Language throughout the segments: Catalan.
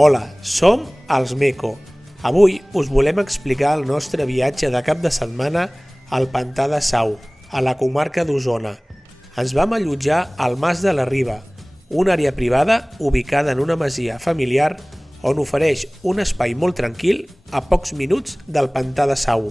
Hola, som els Meco. Avui us volem explicar el nostre viatge de cap de setmana al Pantà de Sau, a la comarca d'Osona. Ens vam allotjar al Mas de la Riba, una àrea privada ubicada en una masia familiar on ofereix un espai molt tranquil a pocs minuts del Pantà de Sau.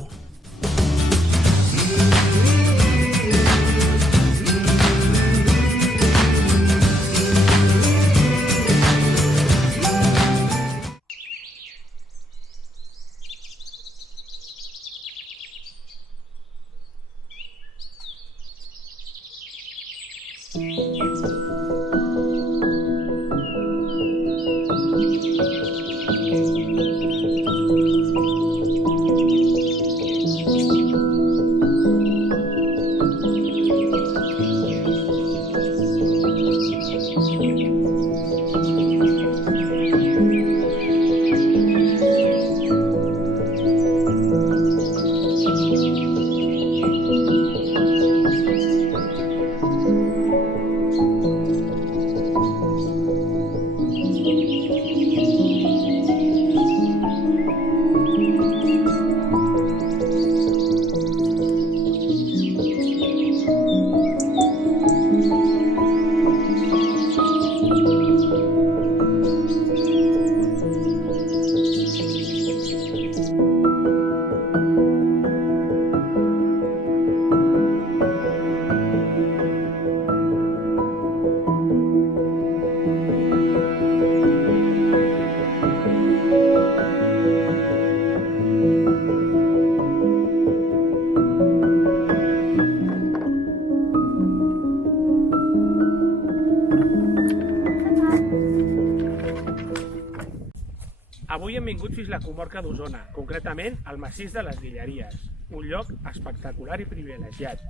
Avui hem vingut fins a la comarca d'Osona, concretament al massís de les Guilleries, un lloc espectacular i privilegiat.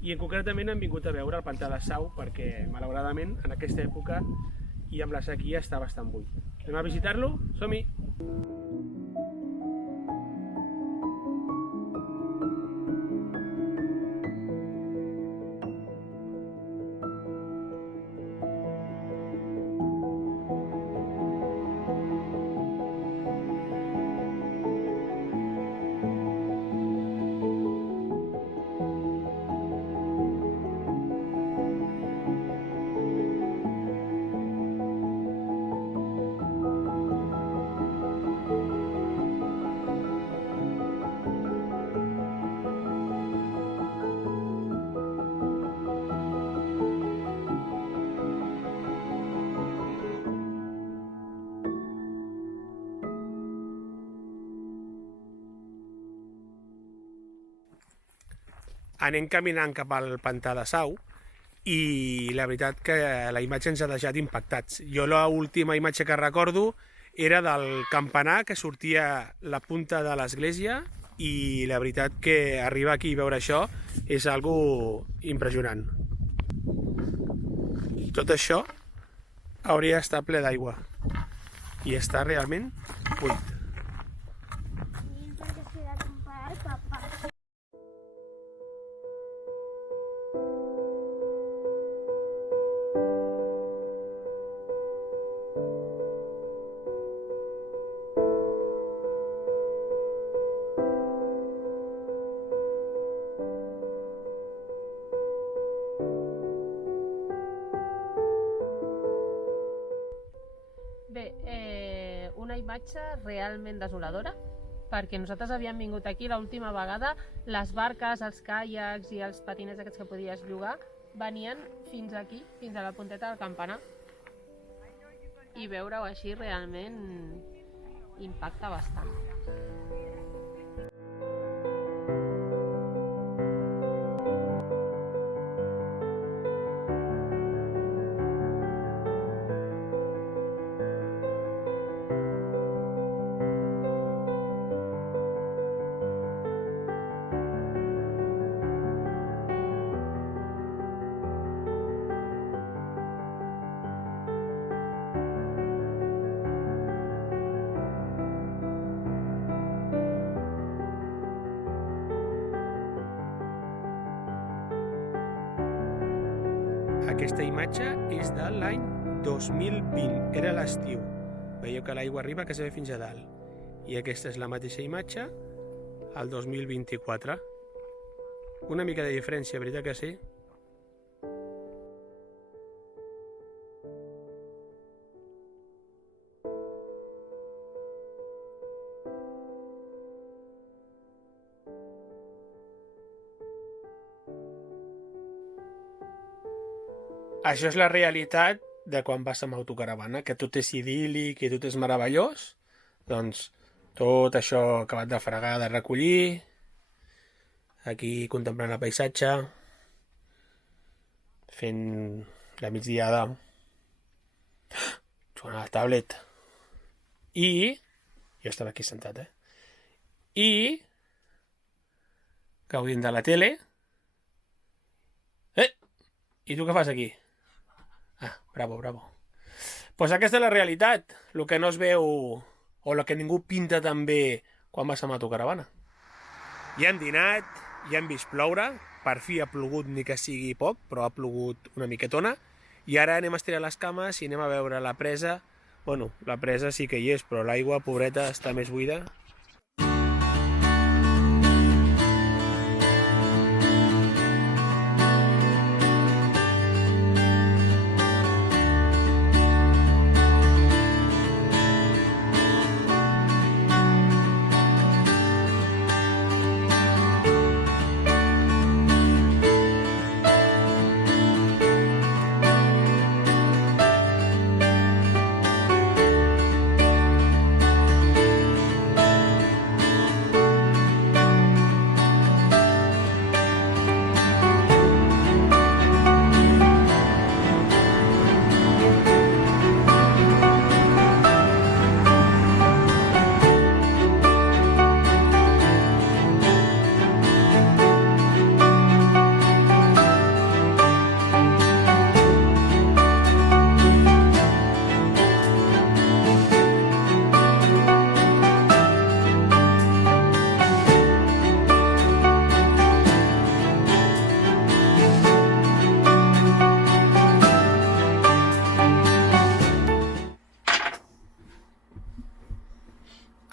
I concretament hem vingut a veure el Pantà de Sau perquè, malauradament, en aquesta època i amb la sequia està bastant buit. Anem a visitar-lo? Som-hi! Anem caminant cap al Pantà de Sau i la veritat que la imatge ens ha deixat impactats. Jo l'última imatge que recordo era del campanar que sortia la punta de l'església i la veritat que arribar aquí i veure això és algo impressionant. Tot això hauria d'estar ple d'aigua i està realment buit. Bé, una imatge realment desoladora, perquè nosaltres havíem vingut aquí l'última vegada, les barques, els caiacs i els patinets aquests que podies llogar venien fins aquí, fins a la punteta del campanar, i veure-ho així realment impacta bastant. Aquesta imatge és de l'any 2020, era l'estiu. Veieu que l'aigua arriba quasi fins a dalt. I aquesta és la mateixa imatge al 2024. Una mica de diferència, veritat que sí? Això és la realitat de quan vas amb autocaravana, que tot és idíl·lic i tot és meravellós. Doncs tot això acabat de fregar, de recollir, aquí contemplant el paisatge, fent la migdiada, jugant a la tablet. I jo estava aquí sentat, i gaudint de la tele. I tu què fas aquí? Bravo. Pues aquesta és la realitat, el que no es veu o el que ningú pinta tan bé quan vas amb autocaravana. Ja hem dinat, ja hem vist ploure, per fi ha plogut ni que sigui poc, però ha plogut una miquetona, i ara anem a estirar les cames i anem a veure la presa. Bueno, la presa sí que hi és, però l'aigua, pobreta, està més buida.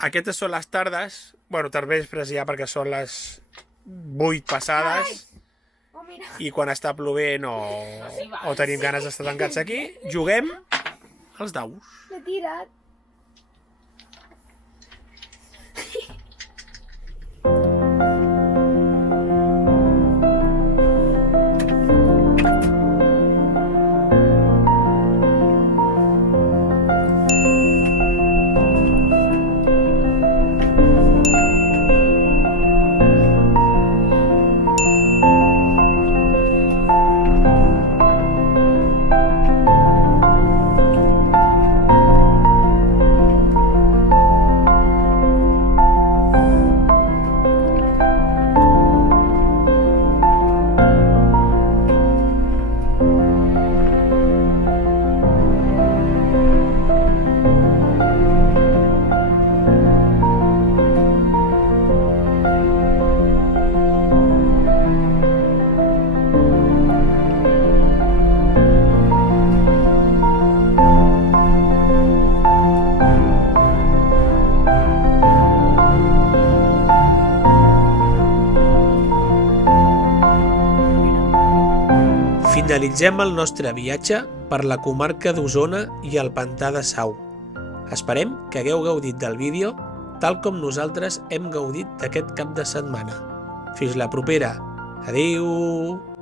Aquestes són les tardes, bueno, tardvespres ja perquè són les 8 passades, i quan està plovent o tenim ganes d'estar tancats aquí, juguem als daus. L'he tirat. Finalitzem el nostre viatge per la comarca d'Osona i el pantà de Sau. Esperem que hagueu gaudit del vídeo tal com nosaltres hem gaudit d'aquest cap de setmana. Fins la propera. Adéu!